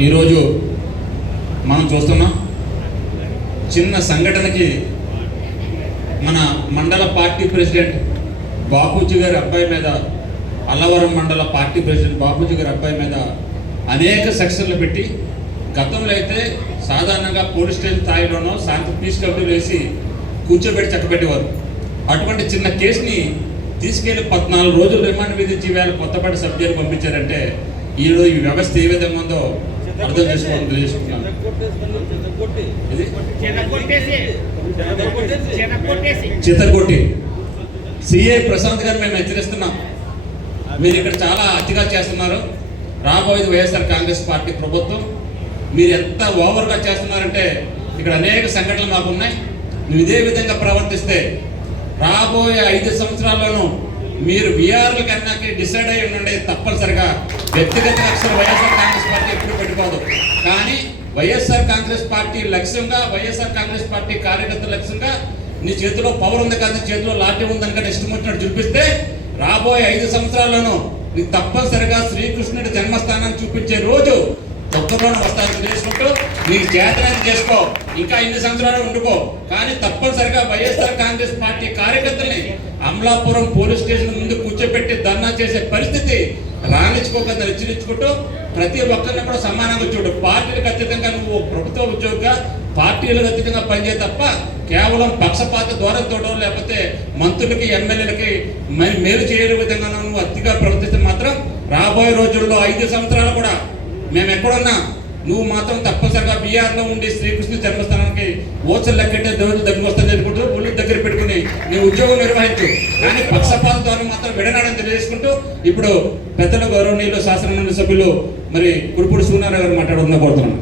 ఈరోజు మనం చూస్తున్నాం చిన్న సంఘటనకి మన మండల పార్టీ ప్రెసిడెంట్ బాపూజీ గారి అబ్బాయి మీద అల్లవరం మండల పార్టీ ప్రెసిడెంట్ బాపూజీ గారి అబ్బాయి మీద అనేక సెక్షన్లు పెట్టి గతంలో అయితే సాధారణంగా పోలీస్ స్టేషన్ స్థాయిలోనో శాంతి పీస్ కమిటీలు వేసి కూర్చోబెట్టి చక్కబెట్టేవారు. అటువంటి చిన్న కేసుని తీసుకెళ్ళి పద్నాలుగు రోజులు రిమాండ్ విధించి వేళ కొత్తపాటి సబ్జెక్టు పంపించారంటే ఈరోజు ఈ వ్యవస్థ ఏ విధంగా ఉందో అర్థం చేసుకోవడం తెలియజేసుకుంటున్నాను సిఐ ప్రశాంత్ గారు మేము హెచ్చరిస్తున్నాం. మీరు ఇక్కడ చాలా అతిగా చేస్తున్నారు. రాబోయేది వైఎస్ఆర్ కాంగ్రెస్ పార్టీ ప్రభుత్వం. మీరు ఎంత ఓవర్గా చేస్తున్నారంటే ఇక్కడ అనేక సంఘటనలు మాకు ఉన్నాయి నువ్వు ఇదే విధంగా ప్రవర్తిస్తే రాబోయే ఐదు సంవత్సరాల్లోనూ మీరు విఆర్ల కన్నాకి డిసైడ్ అయి ఉండండి తప్పనిసరిగా. వ్యక్తిగత అక్షరం వైఎస్ఆర్ కాంగ్రెస్ పార్టీ వైఎస్ఆర్ కాంగ్రెస్ పార్టీ లక్ష్యంగా వైఎస్ఆర్ కాంగ్రెస్ పార్టీ కార్యకర్తల లక్ష్యంగా నీ చేతిలో పవర్ ఉంది కదా చేతిలో లాఠీ ఉందని కానీ ఇష్టం వచ్చినట్టు చూపిస్తే రాబోయే ఐదు సంవత్సరాల్లోనూ నీ తప్పనిసరిగా శ్రీకృష్ణుడి జన్మస్థానాన్ని చూపించే రోజు ఒక్కరోజు వస్తాను తెలుసుకుంటూ నీకు చేతనైతే చేసుకో. ఇంకా ఇన్ని సంవత్సరాలు ఉండుకో కానీ తప్పనిసరిగా వైఎస్ఆర్ కాంగ్రెస్ పార్టీ కార్యకర్తల్ని అమలాపురం పోలీస్ స్టేషన్ ముందు కూర్చోబెట్టి ధర్నా చేసే పరిస్థితి రాణించుకోకుండా హెచ్చరించుకుంటూ ప్రతి ఒక్కరిని కూడా సమానంగా చూడు. పార్టీలకు ఖచ్చితంగా నువ్వు ప్రభుత్వ ఉద్యోగిగా పార్టీలకు ఖచ్చితంగా పనిచేయ తప్ప కేవలం పక్షపాత దూరంతోడో లేకపోతే మంత్రులకి ఎమ్మెల్యేలకి మరి మేలు చేయని విధంగా నువ్వు అతిగా ప్రవర్తిస్తే మాత్రం రాబోయే రోజుల్లో ఐదు సంవత్సరాలు కూడా మేము ఎక్కడున్నా నువ్వు మాత్రం తప్పనిసరిగా బీఆర్లో ఉండి శ్రీకృష్ణ జన్మస్థానానికి ఓచలు లెక్కెట్టే దేవుడు దగ్గర వస్తుంది నీ ఉద్యోగం నిర్వహించు. కానీ పక్షపాత ద్వారా మాత్రం విడనాడని తెలియజేసుకుంటూ ఇప్పుడు పెద్దల గౌరవనీయులు శాసనమండలి సభ్యులు మరి కురుపూడి సూనారావు గారు మాట్లాడుతున్నా కోరుతున్నాను.